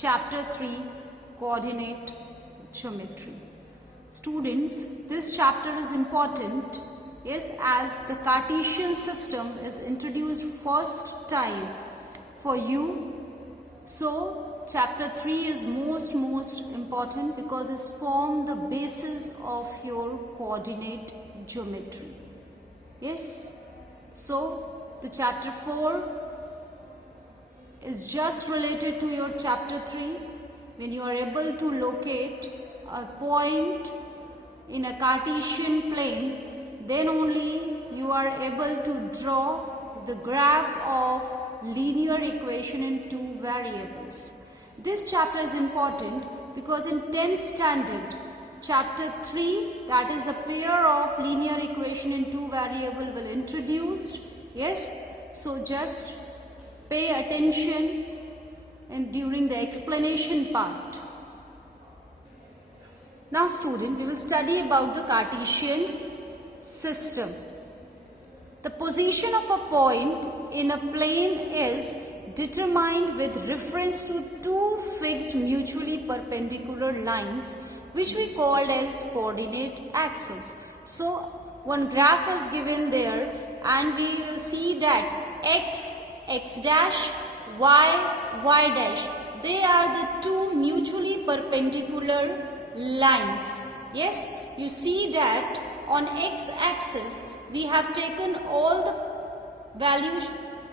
Chapter 3 Coordinate Geometry. Students, this chapter is important, yes, as the Cartesian system is introduced first time for you. So, chapter 3 is most important because it forms the basis of your coordinate geometry. Yes, so the chapter 4 is just related to your chapter 3. When you are able to locate a point in a Cartesian plane, then only you are able to draw the graph of linear equation in two variables. This chapter is important because in 10th standard, chapter 3, that is the pair of linear equation in two variable will introduced. Yes, so just pay attention and during the explanation part. Now student, we will study about the Cartesian system. The position of a point in a plane is determined with reference to two fixed mutually perpendicular lines which we called as coordinate axes. So one graph is given there and we will see that x dash, y dash, they are the two mutually perpendicular lines. Yes, you see that on x-axis we have taken all the values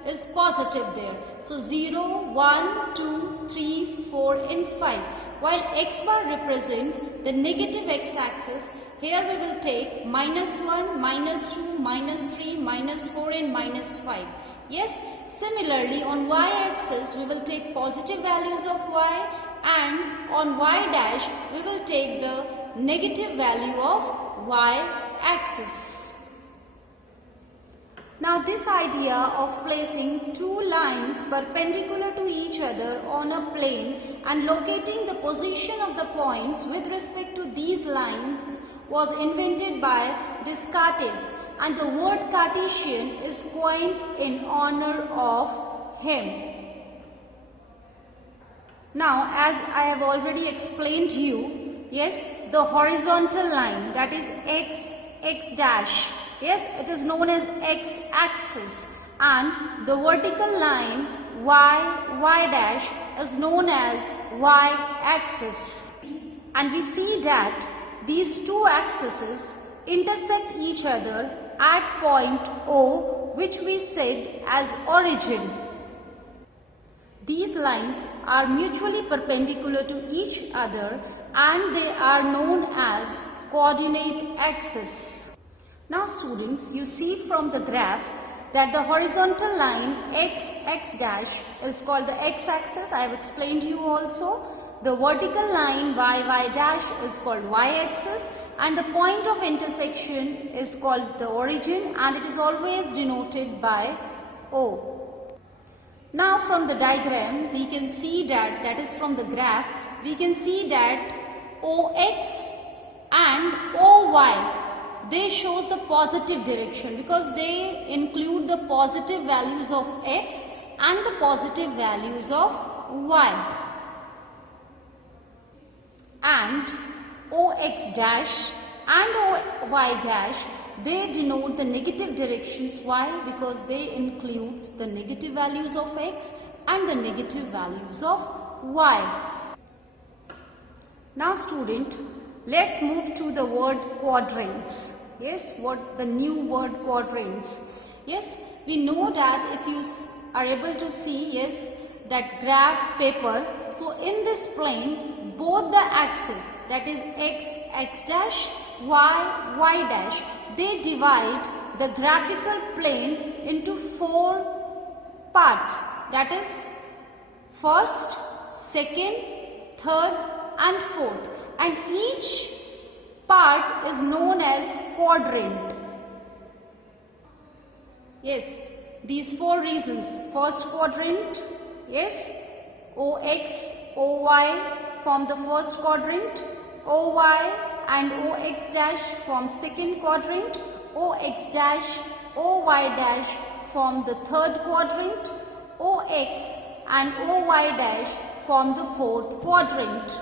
is positive there. So 0, 1, 2, 3, 4 and 5. While x bar represents the negative x-axis, here we will take -1, -2, -3, -4 and -5. Yes, similarly on y-axis we will take positive values of y and on y dash we will take the negative value of y-axis. Now this idea of placing two lines perpendicular to each other on a plane and locating the position of the points with respect to these lines was invented by Descartes, and the word Cartesian is coined in honor of him. Now, as I have already explained to you, yes, the horizontal line, that is x dash, yes, it is known as x-axis, and the vertical line y dash is known as y-axis. And we see that these two axes intersect each other at point O, which we said as origin. These lines are mutually perpendicular to each other and they are known as coordinate axes. Now students, you see from the graph that the horizontal line x dash is called the x-axis. I have explained to you also. The vertical line y dash is called y-axis and the point of intersection is called the origin and it is always denoted by O. Now from the diagram we can see that is from the graph, we can see that OX and OY, they shows the positive direction because they include the positive values of X and the positive values of Y. And OX dash and OY dash, they denote the negative directions. Why? Because they include the negative values of X and the negative values of Y. Now student, let's move to the word quadrants. Yes, what the new word quadrants. Yes, we know that if you are able to see, yes, that graph paper, so in this plane both the axes, that is x dash, y dash, they divide the graphical plane into four parts, that is first, second, third and fourth, and each part is known as quadrant. Yes, these four reasons. First quadrant, yes, OX, OY from the first quadrant, OY and OX dash from second quadrant, OX dash, OY dash from the third quadrant, OX and OY dash form the fourth quadrant.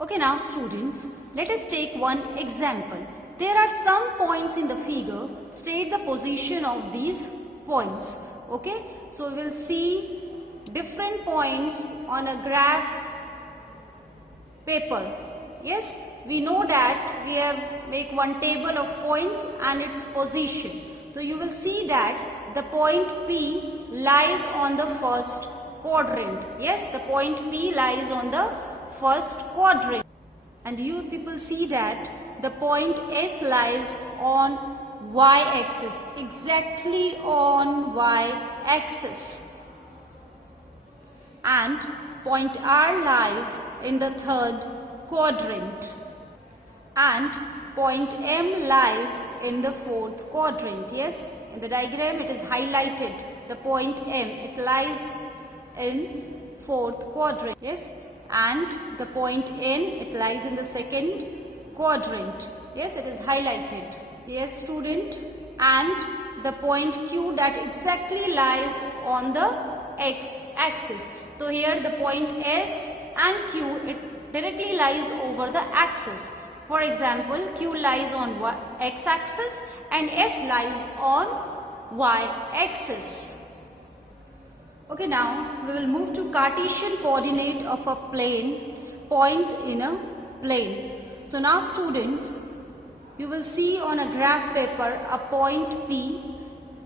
Okay, now students, let us take one example. There are some points in the figure. State the position of these points. Okay, so we will see different points on a graph paper. Yes, we know that we have make one table of points and its position. So you will see that the point P lies on the first quadrant. Yes, the point P lies on the first quadrant. And you people see that the point S lies on y-axis, exactly on y-axis. And point R lies in the third quadrant. And point M lies in the fourth quadrant. Yes, in the diagram it is highlighted. The point M, it lies in fourth quadrant. Yes, and the point N, it lies in the second quadrant. Yes, it is highlighted. Yes, student. And the point Q, that exactly lies on the x-axis. So here the point S and Q, it directly lies over the axis. For example, Q lies on x-axis and S lies on y-axis. Okay, now we will move to Cartesian coordinate of a plane, point in a plane. So now students, you will see on a graph paper a point P,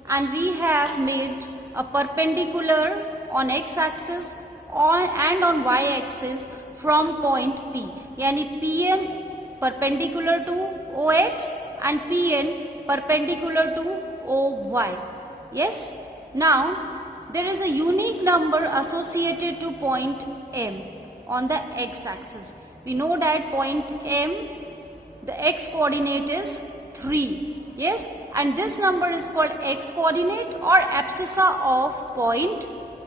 and we have made a perpendicular on x-axis and on y-axis from point P. Yani PM perpendicular to OX and PN perpendicular to OY. Yes. Now there is a unique number associated to point M on the x-axis. We know that point M, the x coordinate is 3. Yes, and this number is called x coordinate or abscissa of point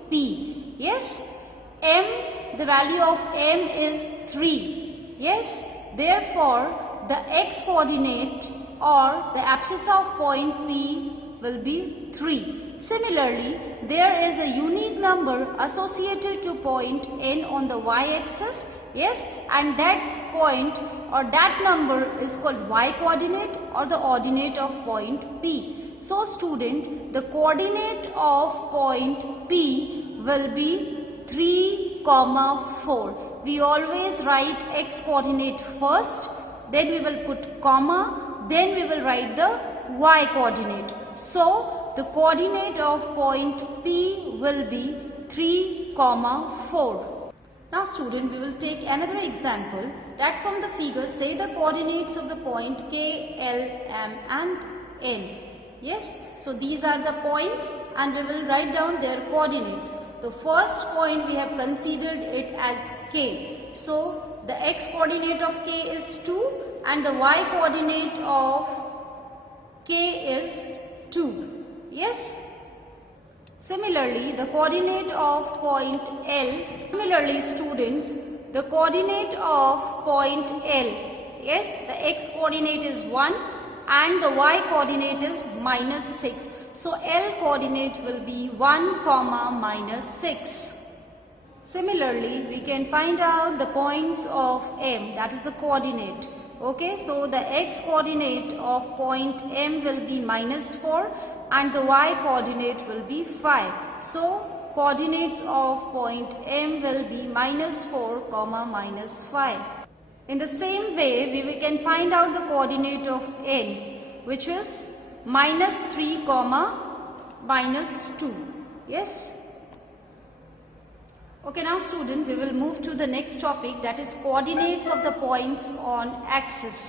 P. Yes, M, the value of M is 3. Yes, therefore the x coordinate or the abscissa of point P will be 3. Similarly, there is a unique number associated to point N on the y-axis. Yes, and that point or that number is called y coordinate or the ordinate of point P. So student, the coordinate of point P will be 3, 4. We always write x coordinate first, then we will put comma, then we will write the y coordinate. So the coordinate of point P will be 3, 4. Now student, we will take another example that from the figure say the coordinates of the point K, L, M and N. Yes, so these are the points and we will write down their coordinates. The first point we have considered it as K. So the x coordinate of K is 2 and the y coordinate of K is 2. Yes. Similarly, the coordinate of point L, similarly students, the coordinate of point L, yes, the x coordinate is 1 and the y coordinate is -6. So L coordinate will be 1, -6. Similarly, we can find out the points of M, that is the coordinate. Okay, so the x coordinate of point M will be -4 and the y coordinate will be 5. So coordinates of point M will be -4, -5. In the same way, we can find out the coordinate of N, which is -3, -2. Yes. Okay, now student, we will move to the next topic, that is coordinates of the points on axis.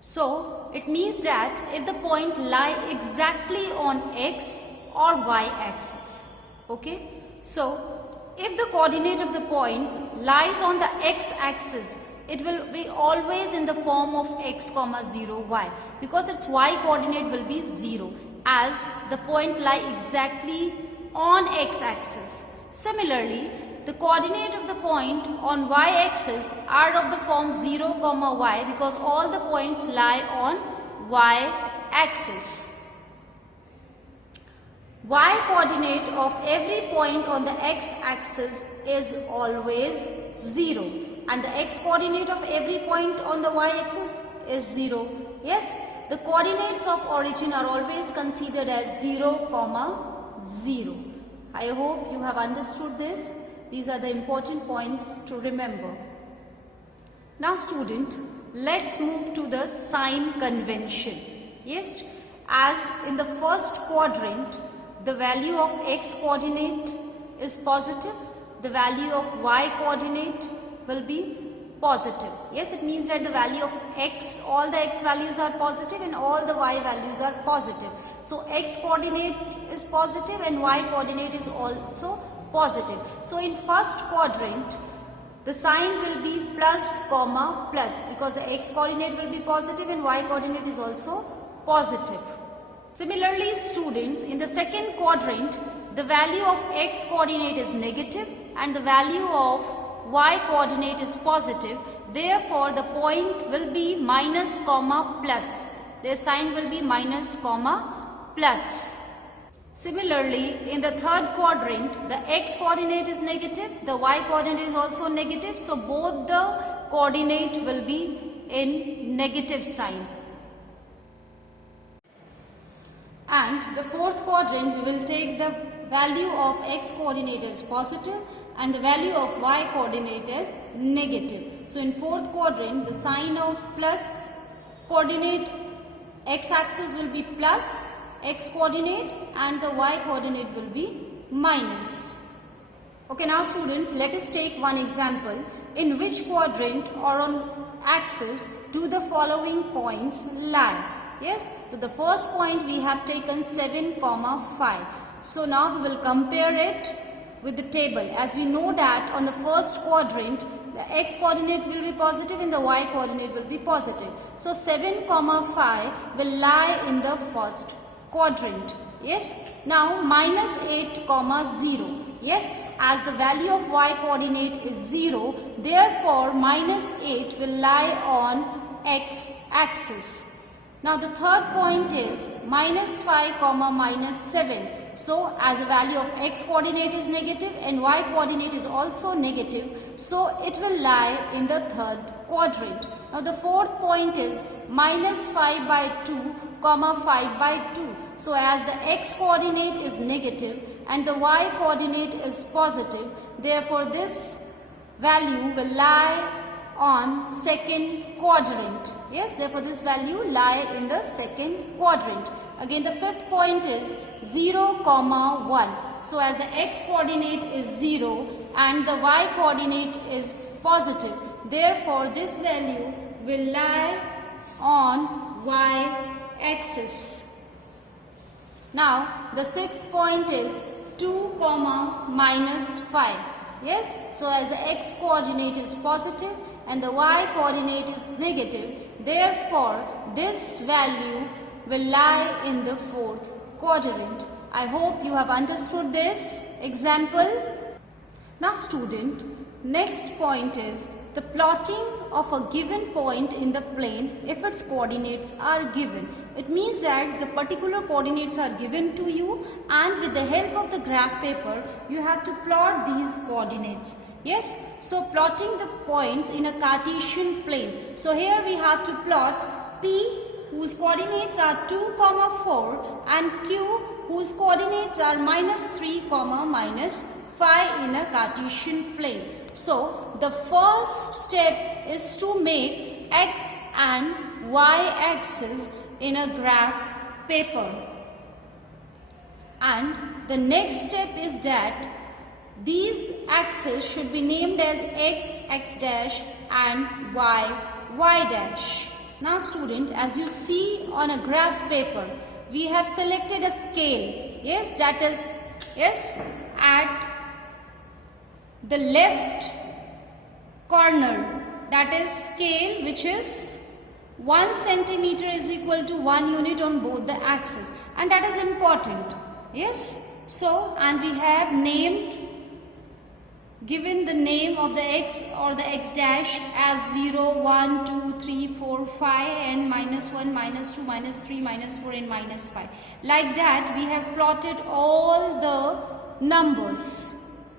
So it means that if the point lie exactly on x or y axis. Okay, so if the coordinate of the point lies on the x axis, it will be always in the form of x, 0, y, because its y coordinate will be 0 as the point lie exactly on x axis. Similarly, the coordinate of the point on y axis are of the form 0, y because all the points lie on y axis. y coordinate of every point on the x-axis is always 0 and the x coordinate of every point on the y-axis is 0. Yes, the coordinates of origin are always considered as 0, 0. I hope you have understood this. These are the important points to remember. Now student, let's move to the sign convention. Yes, as in the first quadrant, the value of x coordinate is positive, the value of y coordinate will be positive. Yes, it means that the value of x, all the x values are positive and all the y values are positive. So x coordinate is positive and y coordinate is also positive. So in first quadrant, the sign will be plus, comma, plus because the x coordinate will be positive and y coordinate is also positive. Similarly, students, in the second quadrant, the value of x coordinate is negative and the value of y coordinate is positive. Therefore, the point will be minus, comma, plus. Their sign will be minus, comma, plus. Similarly, in the third quadrant, the x coordinate is negative, the y coordinate is also negative. So, both the coordinate will be in negative sign. And the fourth quadrant, we will take the value of x coordinate as positive and the value of y coordinate as negative. So in fourth quadrant, the sign of plus coordinate x axis will be plus x coordinate and the y coordinate will be minus. Okay, now students, let us take one example. In which quadrant or on axis do the following points lie? Yes, so the first point we have taken 7, 5. So now we will compare it with the table. As we know that on the first quadrant, the x coordinate will be positive and the y coordinate will be positive. So 7, 5 will lie in the first quadrant. Yes, now minus 8, 0. Yes, as the value of y coordinate is 0, therefore minus 8 will lie on x axis. Now the third point is minus 5, minus 7. So as the value of x coordinate is negative and y coordinate is also negative, so it will lie in the third quadrant. Now the fourth point is minus 5 by 2, 5 by 2. So as the x coordinate is negative and the y coordinate is positive, therefore this value will lie on second quadrant. Yes, therefore this value lie in the second quadrant. Again, the fifth point is 0, 1. So as the x coordinate is 0 and the y coordinate is positive, therefore this value will lie on y axis. Now the sixth point is 2, minus 5. Yes, so as the x coordinate is positive and the y coordinate is negative, therefore this value will lie in the fourth quadrant. I hope you have understood this example. Now student, next point is the plotting of a given point in the plane if its coordinates are given. It means that the particular coordinates are given to you and with the help of the graph paper you have to plot these coordinates. Yes, so plotting the points in a Cartesian plane. So here we have to plot P whose coordinates are 2, 4 and Q whose coordinates are minus 3, minus 5 in a Cartesian plane. So the first step is to make x and y axis in a graph paper. And the next step is that these axes should be named as x, x dash and y, y dash. Now student, as you see on a graph paper, we have selected a scale. Yes, that is, yes, at the left corner, that is scale which is 1 centimeter is equal to 1 unit on both the axes, and that is important. Yes, so and we have named given the name of the x or the x dash as 0, 1, 2, 3, 4, 5 and minus 1, minus 2, minus 3, minus 4 and minus 5. Like that we have plotted all the numbers.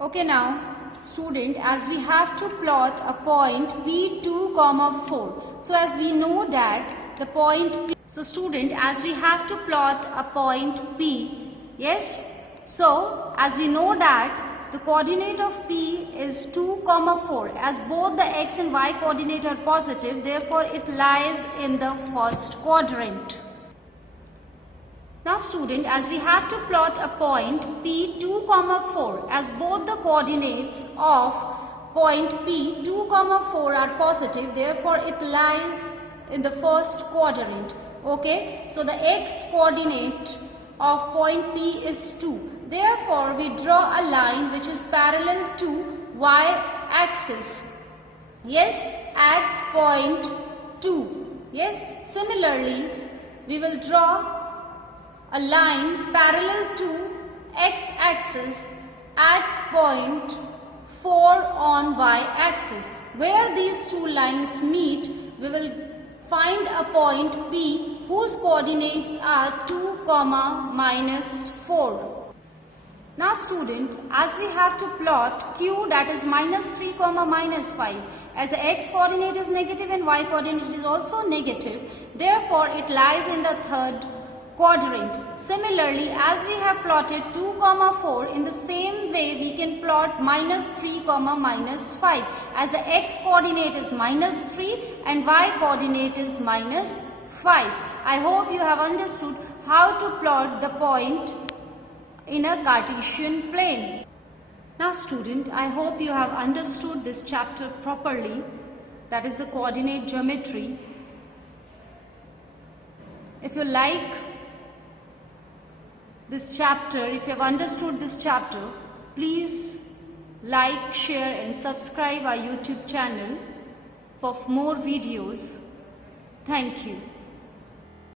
Okay, now student, as we have to plot a point P2, 4. So as we know that the point P, so student, as we have to plot a point P, yes, so as we know that the coordinate of P is 2, 4. As both the x and y coordinate are positive, therefore it lies in the first quadrant. Now student, as we have to plot a point P2, 4, as both the coordinates of point P2, 4 are positive, therefore it lies in the first quadrant. Okay, so the x coordinate of point P is 2. Therefore, we draw a line which is parallel to y-axis. Yes, at point 2. Yes, similarly, we will draw a line parallel to x-axis at point 4 on y-axis. Where these two lines meet, we will find a point P whose coordinates are 2, minus 4. Now student, as we have to plot Q, that is minus 3, minus 5. As the x coordinate is negative and y coordinate is also negative, therefore it lies in the third quadrant. Similarly, as we have plotted 2, 4, in the same way we can plot minus 3, minus 5. As the x coordinate is minus 3 and y coordinate is minus 5. I hope you have understood how to plot the point in a Cartesian plane. Now student, I hope you have understood this chapter properly, that is the coordinate geometry. If you like this chapter, if you have understood this chapter, please like, share and subscribe our YouTube channel for more videos. Thank you.